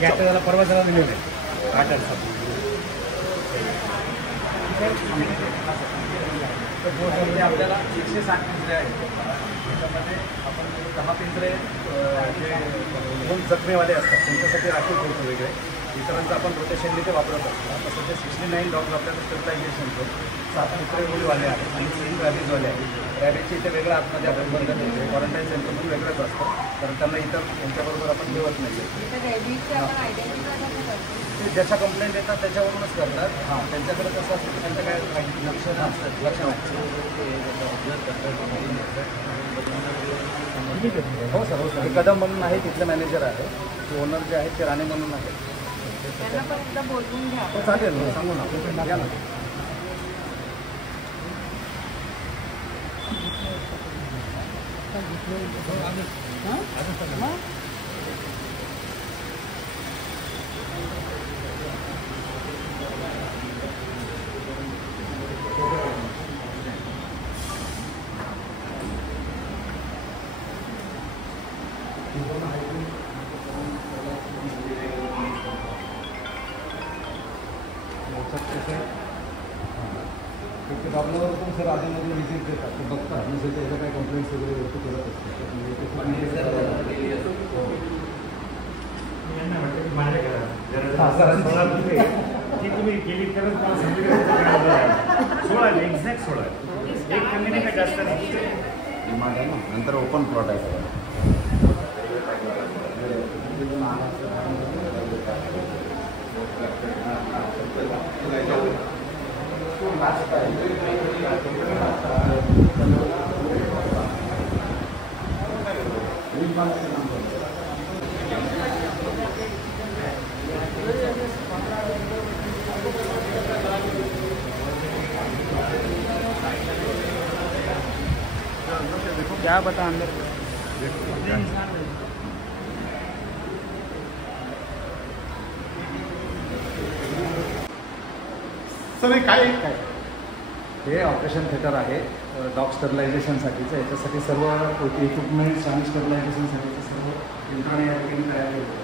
त्याला परवा जरा दिलेलं आहे आपल्याला 160 पिंजरे आहेत. त्याच्यामध्ये आपण 10 पिंजरे जे जखमेवाले असतात त्यांच्यासाठी राखीव ठेवतो वेगळे. इतरांचं आपण रोटेशनली ते वापरत असतो. आता सध्या 69 डॉग्स आपल्याला स्टरलायझेशनचं 7 कुत्रे मुलीवाले आहेत आणि 3 रॅबीजवाले आहेत. रॅबीजचे इथे वेगळं आतमध्ये आपण बंद ठेवतो. क्वारंटाईन सेंटर पण वेगळंच असतं कारण त्यांना इतर यांच्याबरोबर आपण ठेवत नाही. ते ज्याच्या कंप्लेंट येतात त्याच्यावरूनच करतात. हां, त्यांच्याकडे कसं असतं की त्यांचं काय लक्षण असतं हो सर. हो सर. कदम म्हणून आहे तिथले मॅनेजर आहे. ओनर जे आहेत ते राणे म्हणून आहेत. हो चालेल सांगू ना या ना. आपल्यावर पण सर आधीमध्ये विजिट देतात ते बघतात नसेल त्याचं काही कंप्लेंट्स वगैरे व्यक्त करत असतात. तुम्ही केली तरच सोळा एक्झॅक्ट 16 एक कमी नाही का जास्त नाही नंतर ओपन प्लॉट आहे. क्या बता अंदर सर काय हे ऑपरेशन थिएटर आहे डॉग स्टरलायझेशनसाठीचं. याच्यासाठी सर्व इक्विपमेंट्स आणि स्टरलायझेशनसाठीचं सर्व यंत्रणा या ठिकाणी तयार केली.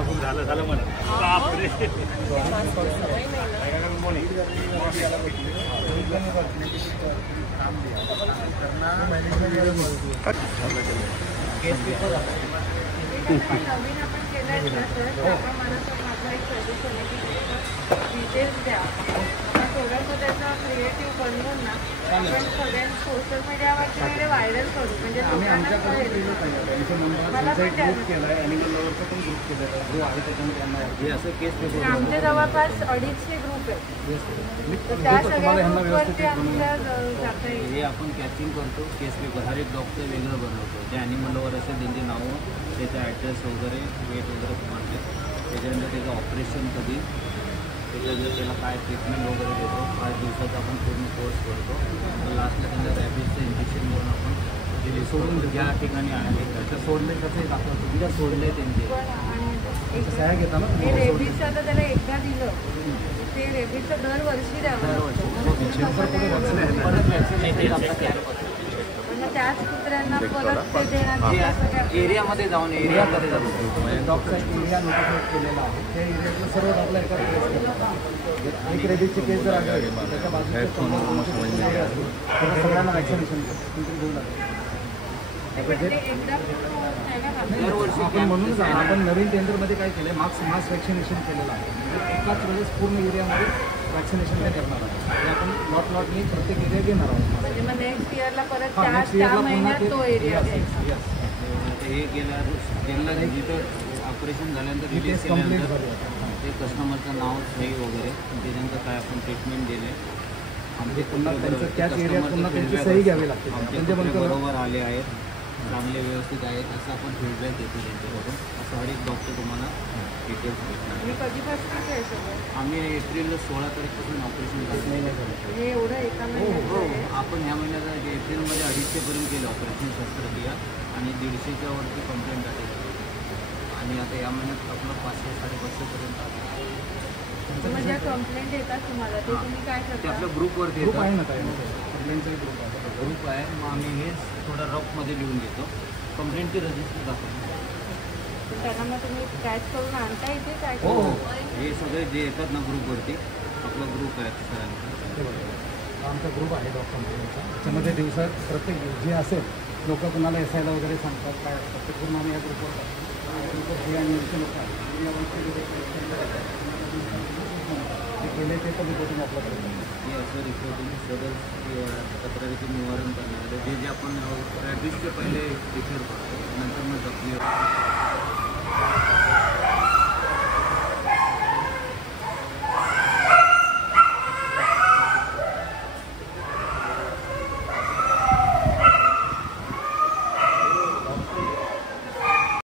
खूप झालं म्हणा. बापरे त्याचा क्रिएटिव्ह बनवून ना आपण सगळ्यांनी सोशल मीडियावरती वगैरे व्हायरल करू म्हणजे लोकांना कळेल. मला पण आमच्या जवळपास 250 ग्रुप आहेत. त्या सगळ्या ग्रुपवरती आमच्या जाता येईल. हे आपण कॅचिंग करतो. केस पेपर हर एक डॉगचं वेगळं बनवतो. जे ॲनिमलवर असेल त्यांची नावं त्याचा ॲड्रेस वगैरे वेट वगैरे मारते. त्याच्यानंतर त्याचं ऑपरेशन कधी त्याच्यानंतर त्याला काय ट्रीटमेंट वगैरे देतो. 5 दिवसाचा आपण पूर्ण कोर्स करतो. तर लास्टला त्यांना रॅबिसचं इंजेक्शन देऊन आपण ते सोडून ज्या ठिकाणी आहे त्याचं सोडले कसं दाखवतो तिला सोडले त्यांचे सह्या घेता ना. हे रेबीजचं आता त्याला एकदा दिलं ते रेबीजचं दरवर्षी द्यावं म्हणजे त्याच कुत्र्यांना परत ते देण्यात एरियामध्ये जाऊन एरियामध्ये जातो. डॉगचा एरिया नोटिफाईड केलेला आहे. त्या एरियातलं सर्व डॉगला एका केस करतात. एक रेबीजची केस जर आढळली त्याच्या बाजूला सगळ्यांना वॅक्सिनेशन घेऊन लागतं. ते पण ते एकदा पूर्ण होत नाही ना बाबा. दरवर्षी आपण म्हणून आपण नवीन टेंडरमध्ये काय केलं मास वॅक्सिनेशन केलेलं आहे म्हणजे एकाच वेळेस पूर्ण एरियामध्ये वॅक्सिनेशन काय करणार आहे ते आपण लॉटनी प्रत्येक एरिया घेणार आहोत म्हणजे मग नेक्स्ट इयरला परत हा, त्या next त्या year ला पुन्हा महिन्यात ते- तो एरिया yes, घ्यायचा. yes. हे गेल्या जिथं ऑपरेशन झाल्यानंतर तिथेच रिलीज complete केल्यानंतर झाली आता. ते कस्टमरचं नाव सही वगैरे त्याच्यानंतर काय आपण ट्रीटमेंट दिले म्हणजे पुन्हा त्यांचं त्याच एरियात पुन्हा त्यांची सही घ्यावी लागते आमचे म्हणजे कुत्रे म्हणतो बरोबर आले आहेत चांगले व्यवस्थित आहेत असं आपण फीडबॅक देतो त्यांच्याकडून असं हर एक डॉक्टर तुम्हाला डिटेल्स भेटणार हे कधीपासून आहे सगळं आम्ही एप्रिल 16 तारखेपासून ऑपरेशन झालं हे एवढं एका महिन्यात हो आहे. आपण ह्या महिन्यात एप्रिलमध्ये 250पर्यंत केलं ऑपरेशन शस्त्रक्रिया आणि 150च्या वरती कंप्लेंट आली आणि आता या महिन्यात आपलं 500 550पर्यंत आलं. मग ज्या कंप्लेंट येतात तुम्हाला ते तुम्ही काय ते करता? आपल्या ग्रुपवरती ग्रुप आहे येतं ना काय कंप्लेंटचा ग्रुप आहे ग्रुप आहे मग आम्ही हेच थोडं रफमध्ये लिहून घेतो कंप्लेंटची रजिस्टर दाखवतो तर त्यांना मग तुम्ही कॅच करून आणता इथे काय हो हो हे सगळे जे येतात ना ग्रुपवरती आपला ग्रुप आहे सरांचा हे बघा. आमचा ग्रुप आहे डॉक्टर कंपनीचा त्याच्यामध्ये दिवसात प्रत्येक जे असेल लोक कुणाला एसायला वगैरे सांगतात काय असतात ते पूर्ण आम्ही या ग्रुपवर हे आणि यांचे लोक आहेत ते केले ते पण रिपोर्टिंग आपल्याकडे हे असं रिपोर्टिंग सदर तक्रारीचे निवारण करण्यामध्ये जे जे आपण रॅबिसचे पहिले डिक्लेअर करतो नंतर मग जखमी